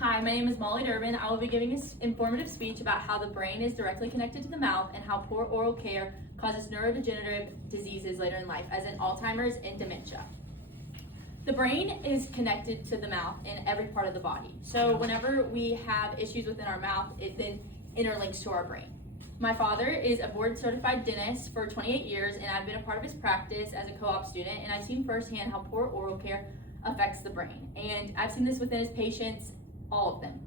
Hi, my name is Molly Durbin. I will be giving an informative speech about how the brain is directly connected to the mouth and how poor oral care causes neurodegenerative diseases later in life, as in Alzheimer's and dementia. The brain is connected to the mouth in every part of the body. So whenever we have issues within our mouth, it then interlinks to our brain. My father is a board certified dentist for 28 years, and I've been a part of his practice as a co-op student, and I've seen firsthand how poor oral care affects the brain. And I've seen this within his patients, all of them.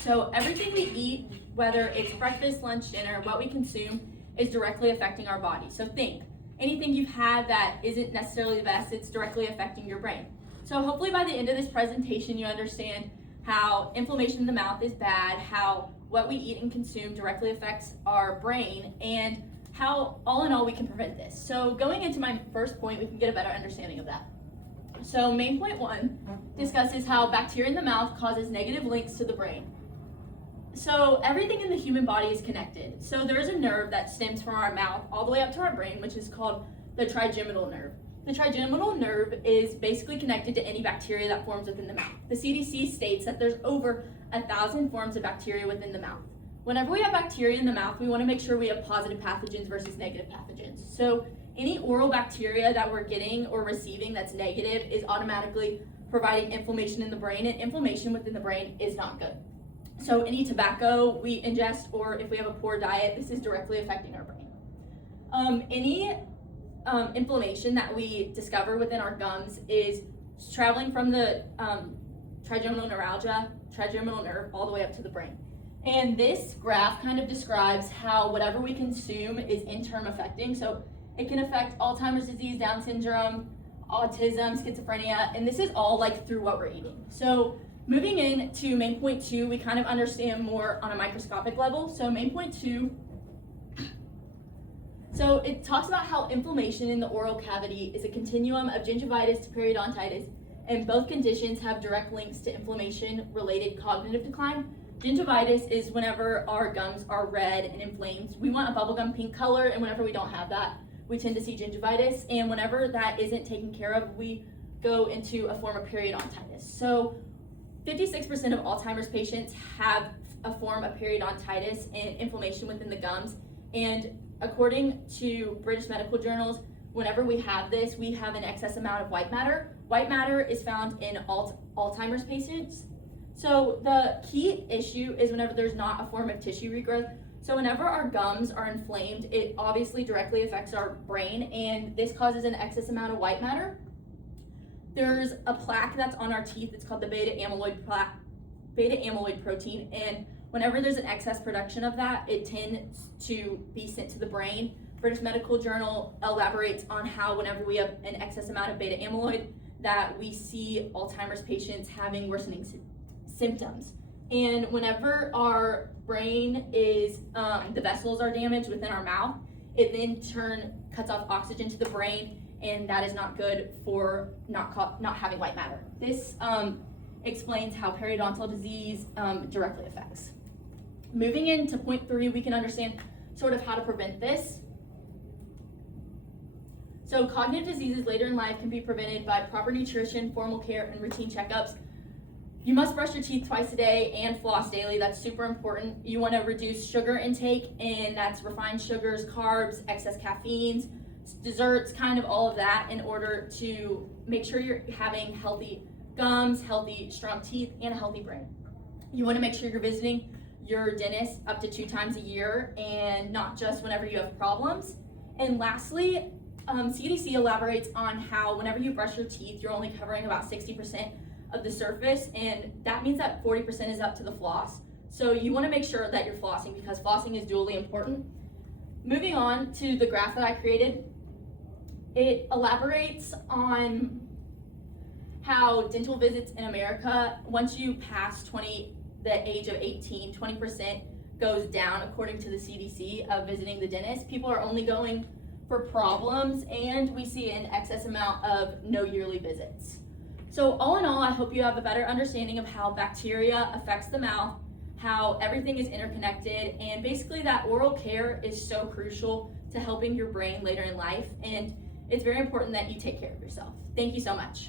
So everything we eat, whether it's breakfast, lunch, dinner, what we consume, is directly affecting our body. So think, anything you've had that isn't necessarily the best, it's directly affecting your brain. So hopefully by the end of this presentation, you understand how inflammation in the mouth is bad, how what we eat and consume directly affects our brain, and how all in all we can prevent this. So going into my first point, we can get a better understanding of that. So main point 1 discusses how bacteria in the mouth causes negative links to the brain. So everything in the human body is connected. So there is a nerve that stems from our mouth all the way up to our brain, which is called the trigeminal nerve. The trigeminal nerve is basically connected to any bacteria that forms within the mouth. The CDC states that there's over 1,000 forms of bacteria within the mouth. Whenever we have bacteria in the mouth, we want to make sure we have positive pathogens versus negative pathogens. So any oral bacteria that we're getting or receiving that's negative is automatically providing inflammation in the brain, and inflammation within the brain is not good. So any tobacco we ingest, or if we have a poor diet, this is directly affecting our brain. Any inflammation that we discover within our gums is traveling from the trigeminal nerve all the way up to the brain. And this graph kind of describes how whatever we consume is in turn affecting. So it can affect Alzheimer's disease, Down syndrome, autism, schizophrenia, and this is all like through what we're eating. So moving into main point 2, we kind of understand more on a microscopic level. So main point 2, so it talks about how inflammation in the oral cavity is a continuum of gingivitis to periodontitis, and both conditions have direct links to inflammation-related cognitive decline. Gingivitis is whenever our gums are red and inflamed. We want a bubblegum pink color, and whenever we don't have that, we tend to see gingivitis, and whenever that isn't taken care of, we go into a form of periodontitis. So 56% of Alzheimer's patients have a form of periodontitis and inflammation within the gums, and according to British medical journals, whenever we have this, we have an excess amount of white matter. White matter is found in Alzheimer's patients. So the key issue is whenever there's not a form of tissue regrowth. So whenever our gums are inflamed, it obviously directly affects our brain, and this causes an excess amount of white matter. There's a plaque that's on our teeth. It's called the beta amyloid protein, and whenever there's an excess production of that, it tends to be sent to the brain. British Medical Journal elaborates on how whenever we have an excess amount of beta amyloid, that we see Alzheimer's patients having worsening symptoms. And whenever our brain is, the vessels are damaged within our mouth, it then cuts off oxygen to the brain, and that is not good for not having white matter. This explains how periodontal disease directly affects. Moving into point 3, we can understand sort of how to prevent this. So cognitive diseases later in life can be prevented by proper nutrition, formal care, and routine checkups. You must brush your teeth twice a day and floss daily. That's super important. You want to reduce sugar intake, and that's refined sugars, carbs, excess caffeines, desserts, kind of all of that, in order to make sure you're having healthy gums, healthy, strong teeth, and a healthy brain. You want to make sure you're visiting your dentist up to 2 times a year, and not just whenever you have problems. And lastly, CDC elaborates on how whenever you brush your teeth, you're only covering about 60% of the surface, and that means that 40% is up to the floss. So you want to make sure that you're flossing, because flossing is dually important. Moving on to the graph that I created, it elaborates on how dental visits in America, once you pass the age of 18, 20% goes down according to the CDC of visiting the dentist. People are only going for problems, and we see an excess amount of no yearly visits. So all in all, I hope you have a better understanding of how bacteria affects the mouth, how everything is interconnected, and basically that oral care is so crucial to helping your brain later in life, and it's very important that you take care of yourself. Thank you so much.